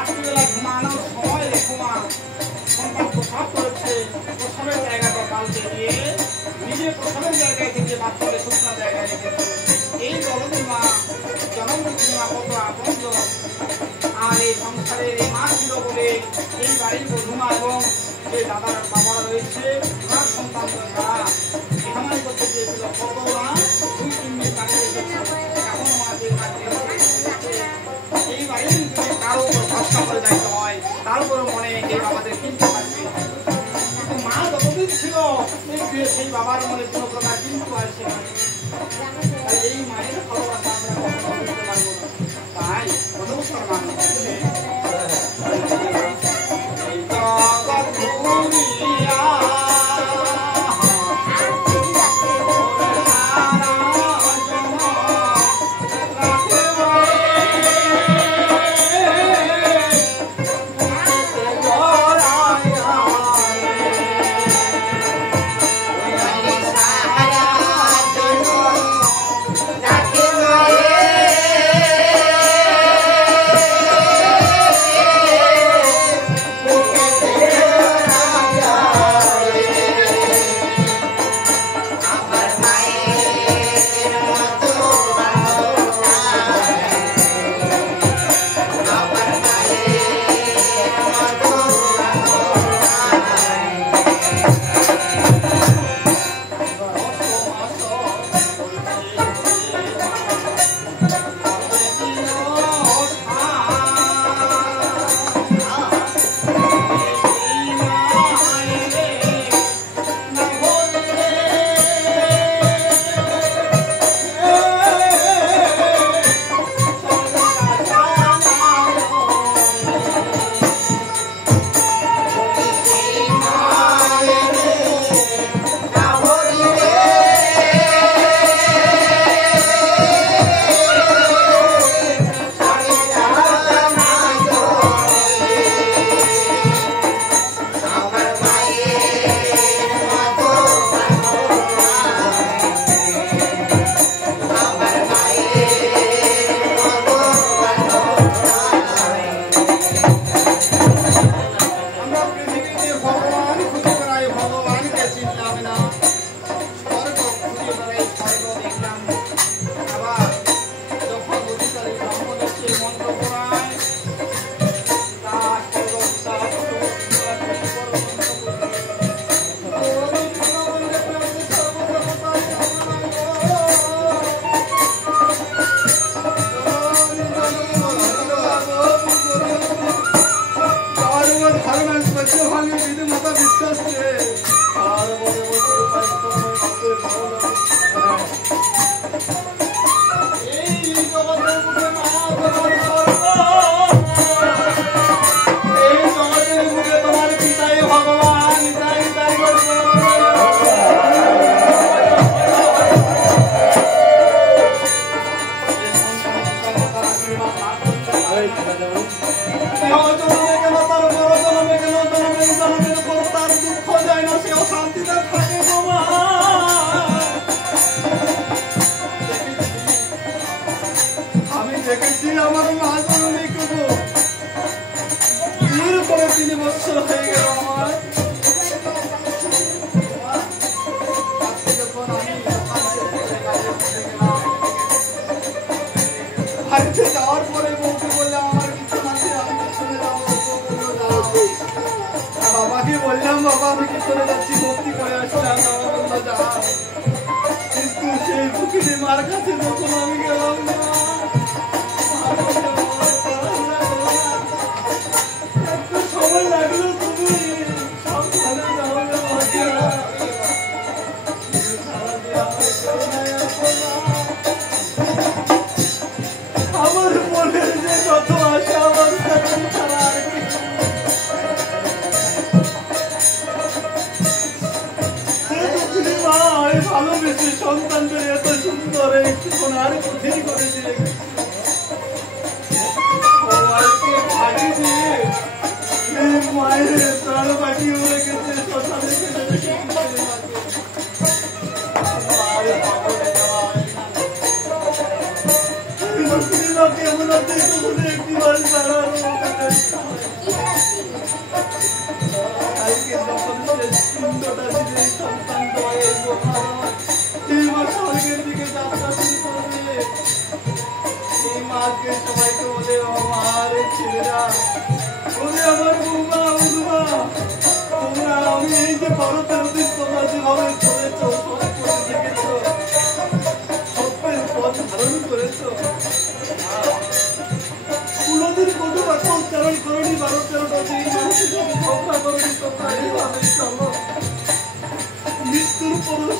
রাত্রিবেলা ঘুমানোর সময় ঘুমা সন্তান প্রসাব করেছে, প্রসাবের জায়গাটা পাল্টে দিয়ে নিজে প্রসাবের জায়গায় থেকে বাচ্চাকে শুকনা জায়গায় রেখেছে। এই জলদী মা জনমী মা কত আপন, আর এই সংসারের এই মা ছিল বলে এই বাড়ির বধুমা এবং যে দাদার বাবারা রয়েছে তার সন্তান ছাড়া এখানে করতে চেয়েছিল কত না 2-3 দিন তাকে এখন আমাদের এই বাড়ির কারো উপর ভরসা করে যাইতে হয়, তার উপর মনে এই বাবাদের কিনতে থাকবে। মা যতদিন ছিল সেই বাবার মনে কোনো প্রকার কিন্তু আসে না, এই মায়ের ভালোবাসা আমরা কখনো বুঝতে পারবো না। তাই কত বছর মানুষ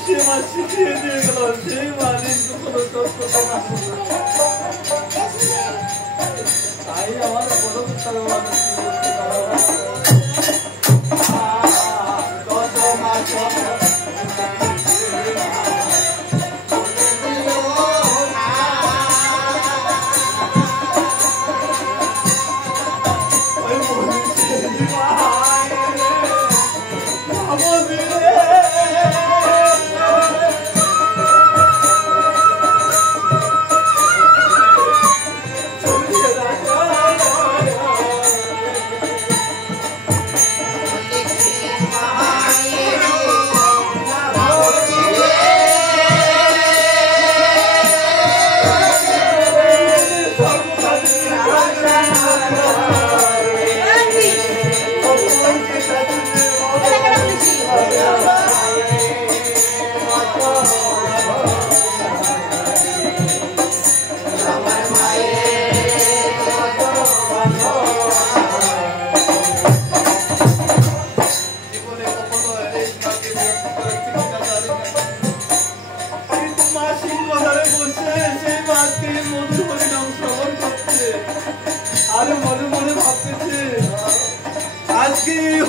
সে মা শিখিয়ে দিয়ে গেল সেই মা ঋণ কখনো শোধ করতে না তাই আমার বড় উত্তর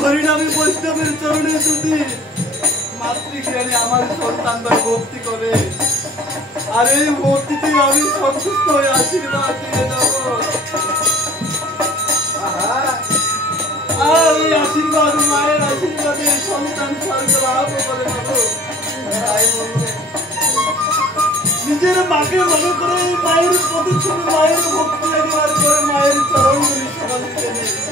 হরিনামী বৈষ্ণবের চরণে যদি মাতৃজ্ঞানী আমার সন্তানরা ভক্তি করে আর এই ভক্তিতে আমি সন্তুষ্ট হয়ে আশীর্বাদ দিয়ে দেব আর এই আশীর্বাদ মায়ের আশীর্বাদে সন্তান স্বর্গ লাভ করে দেব তাই বলবো নিজের মাকে মনে করে মায়ের প্রতিচ্ছবি মায়ের ভক্তি একবার করে মায়ের চরণগুলি সমান দিতে নেই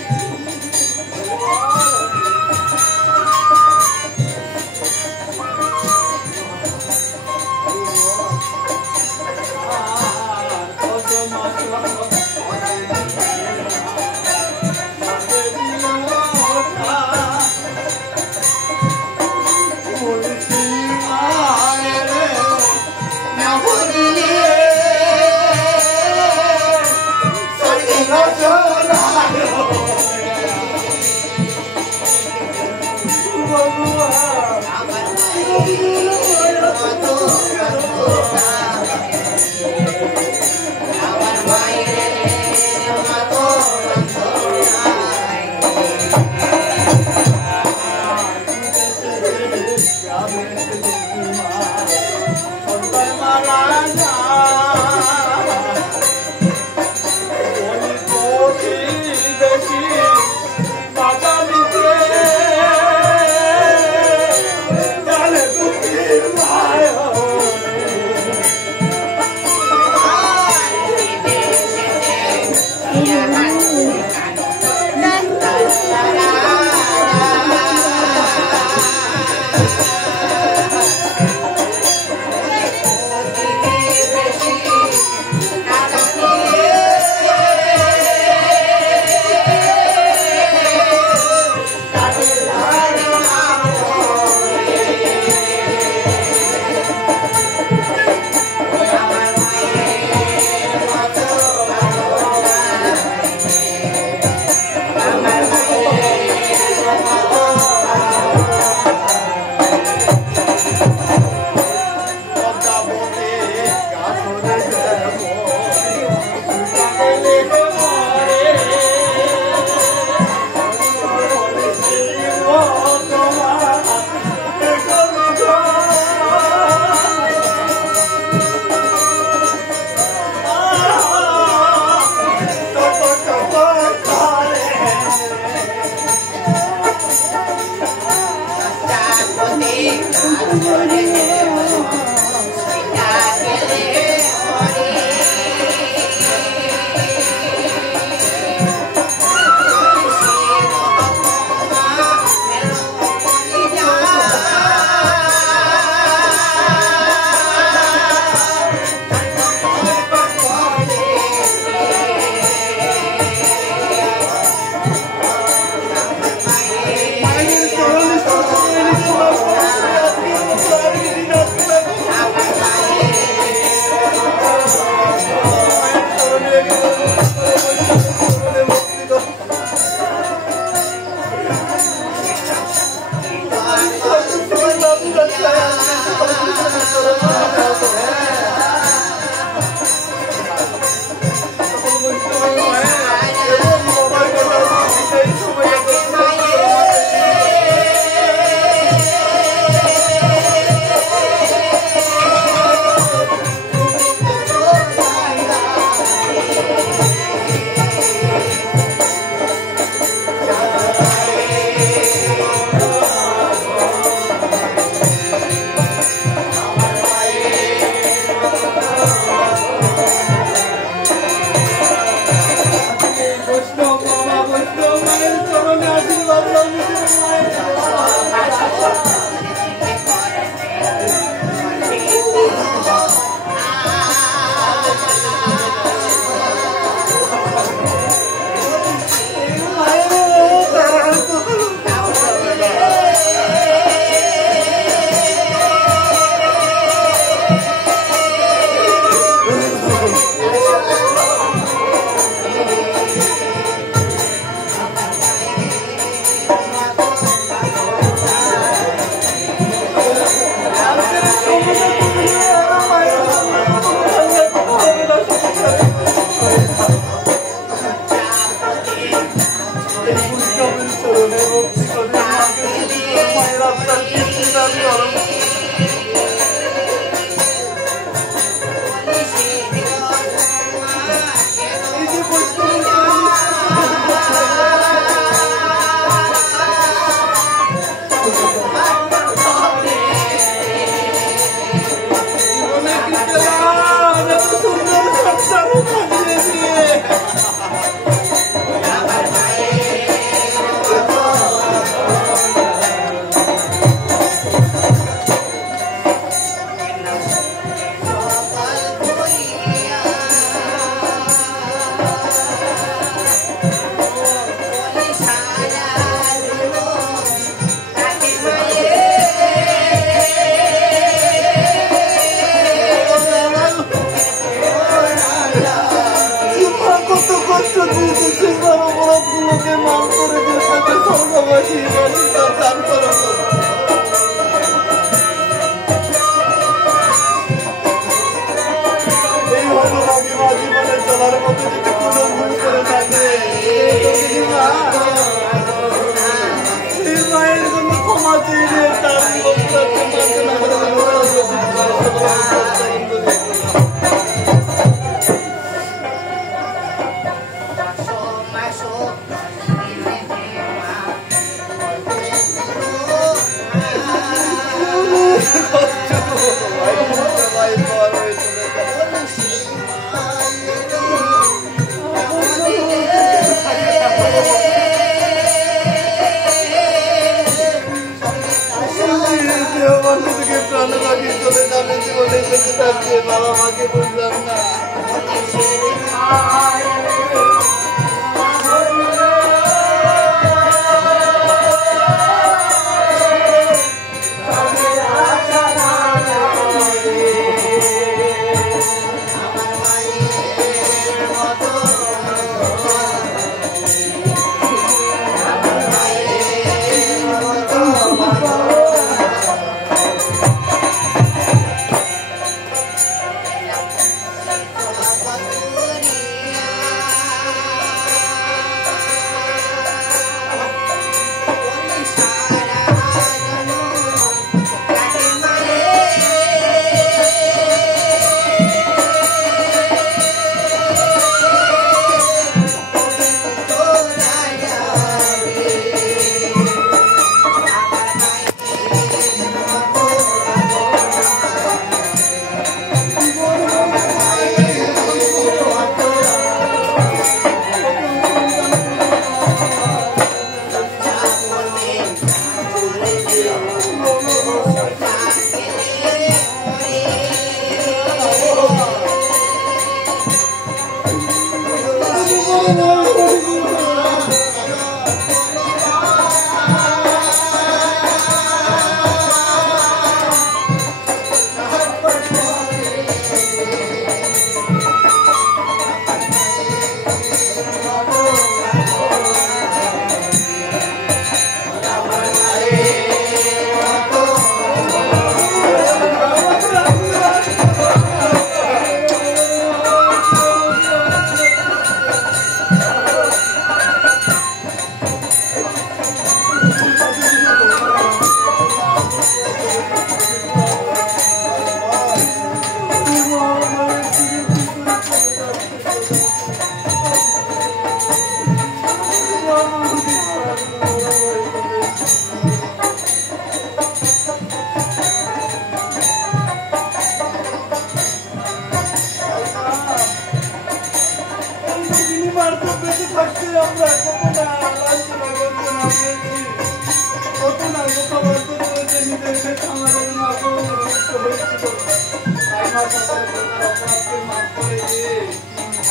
Sorry, আমি জীবনে বেঁচে থাকতে বাবা মাকে বুঝলাম না।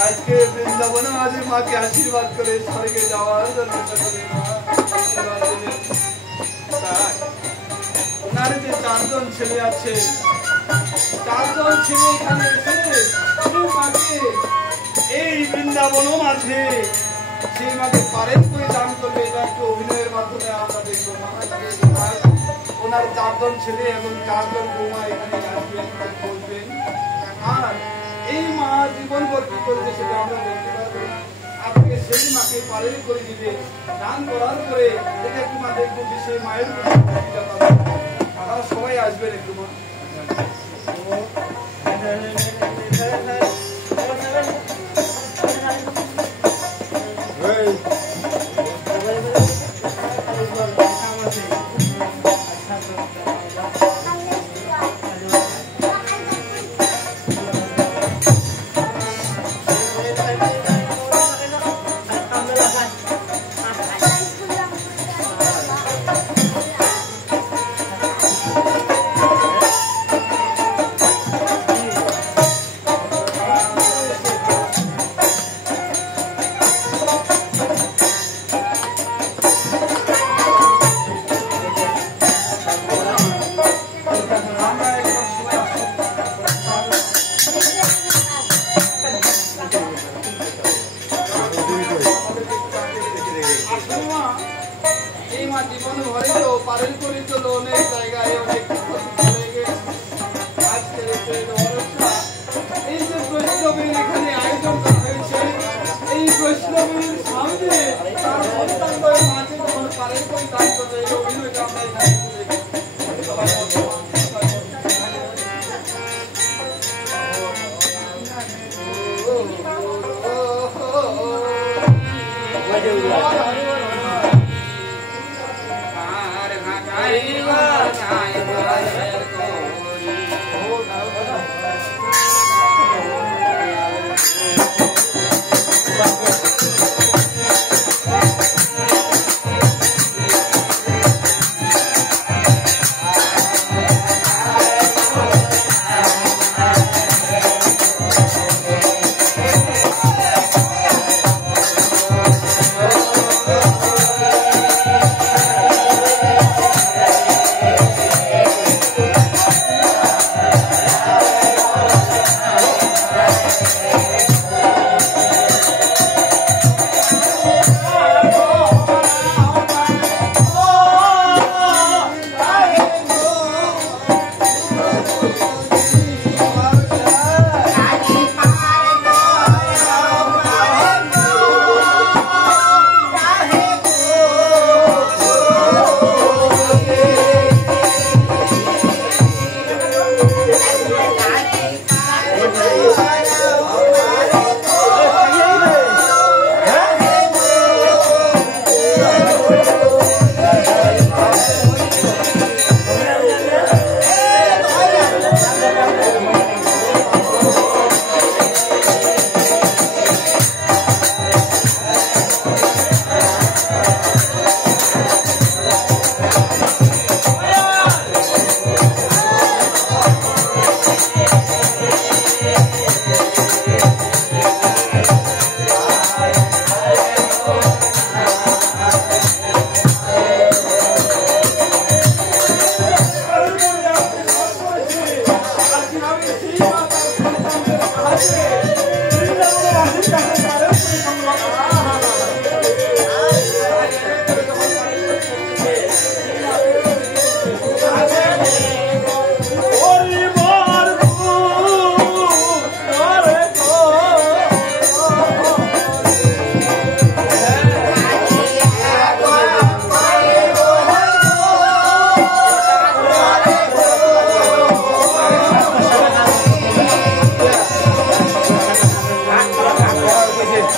আজকে বৃন্দাবনে আমাদের মাকে আশীর্বাদ করে স্বর্গে যাওয়ার জন্য ওনার যে চারজন ছেলে আছে, চারজন ছেলে এখানে এসে মাকে এই বৃন্দাবন মাঝে সেই মাকে পারেন করে দান করবে। এটা একটু অভিনয়ের মাধ্যমে আমরা দেখবো। ওনার চারজন ছেলে এবং চারজন বৌমা এখানে আসবেন, বলবেন, আর এই মা জীবন ভর কি করবে সেটা আমরা দেখতে পারবো। আজকে সেই মাকে পালন করে দিবে, দান করার পরে এটা একটু মা দেখবো যে সেই মায়ের আপনারা সবাই আসবেন একটু মা। কইছে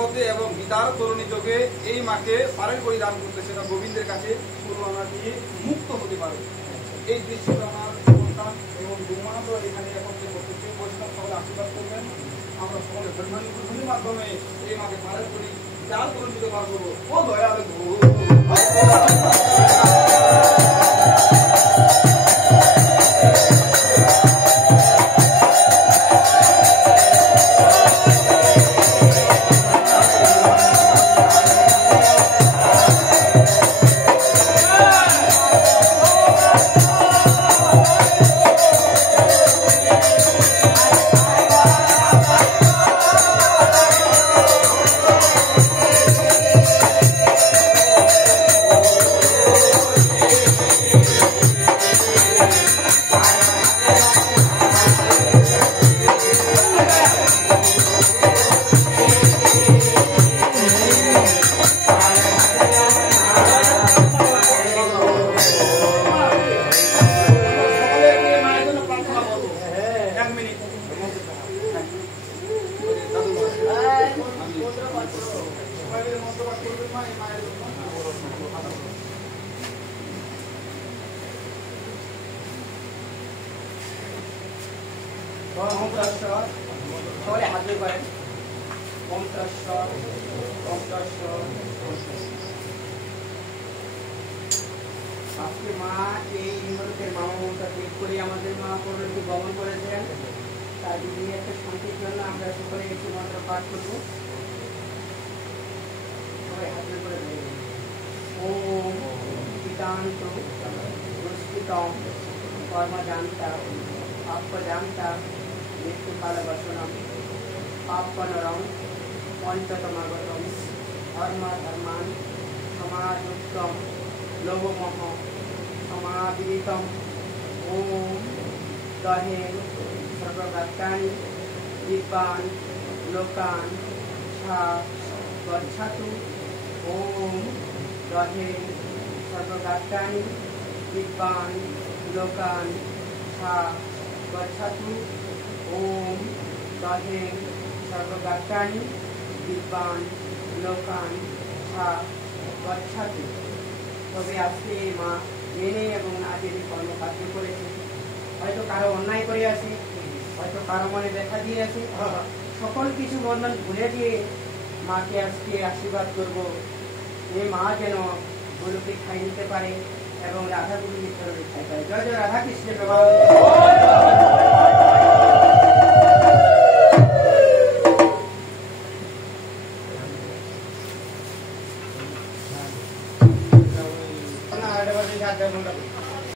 গতে এবং বিদার তরুণী যোগে এই মাকে পারের পরিধান করতে সেটা গোবিন্দের কাছে পুরোনা দিয়ে মুক্ত হতে পারে। এই দৃশ্যটা আমার সন্তান এবং দুমাস এখানে একত্রে করতেছে। বৈষ্ণব সকলে আশীর্বাদ করবেন। আমরা সকলে ধর্মের মাধ্যমে এই মাকে পারের করি যার তরুণ দিতে পারবো। ও দয়ালে সকলে হাত বের করেন। আজকে মা এই ইমারতের মামা মমতা ত্যাগ করে আমাদের মা পরলোকে গমন করেছেন। তার যদি একটা শান্তির জন্য আমরা সকলে একটু মন্ত্র পাঠ করবো। সবাই হাত বের করে দেবেন। ওম পিতান্ত দুষ্কৃতম কর্মজান্তা পাপজান্তা মৃত্যুকালবসনম পাপনরম পঞ্চতমাগতম ধর্মান সমাযুক্তম লোভমোহ সমাবিদিতম ওম দহে সর্বভক্তানি দিব্যান লোকান সা গচ্ছতু ওম দহে সর্বভক্তানি দিব্যান লোকান সা গচ্ছতু ওম দহে সর্বভক্তানি দিব্যান লোকান সা গচ্ছতু। তবে আজকে মা মেনে এবং না জেনে কর্মকার্য করেছে। হয়তো কারো অন্যায় করে আছে, হয়তো কারো মনে দেখা দিয়ে আছে। সকল কিছু বন্ধন ভুলে দিয়ে মাকে আজকে আশীর্বাদ করব। এই মা যেন গুরুকে খাই নিতে পারে এবং রাধা গুরুকে চরণে খাই পারে। জয় জয় রাধা কৃষ্ণের প্রভাব। না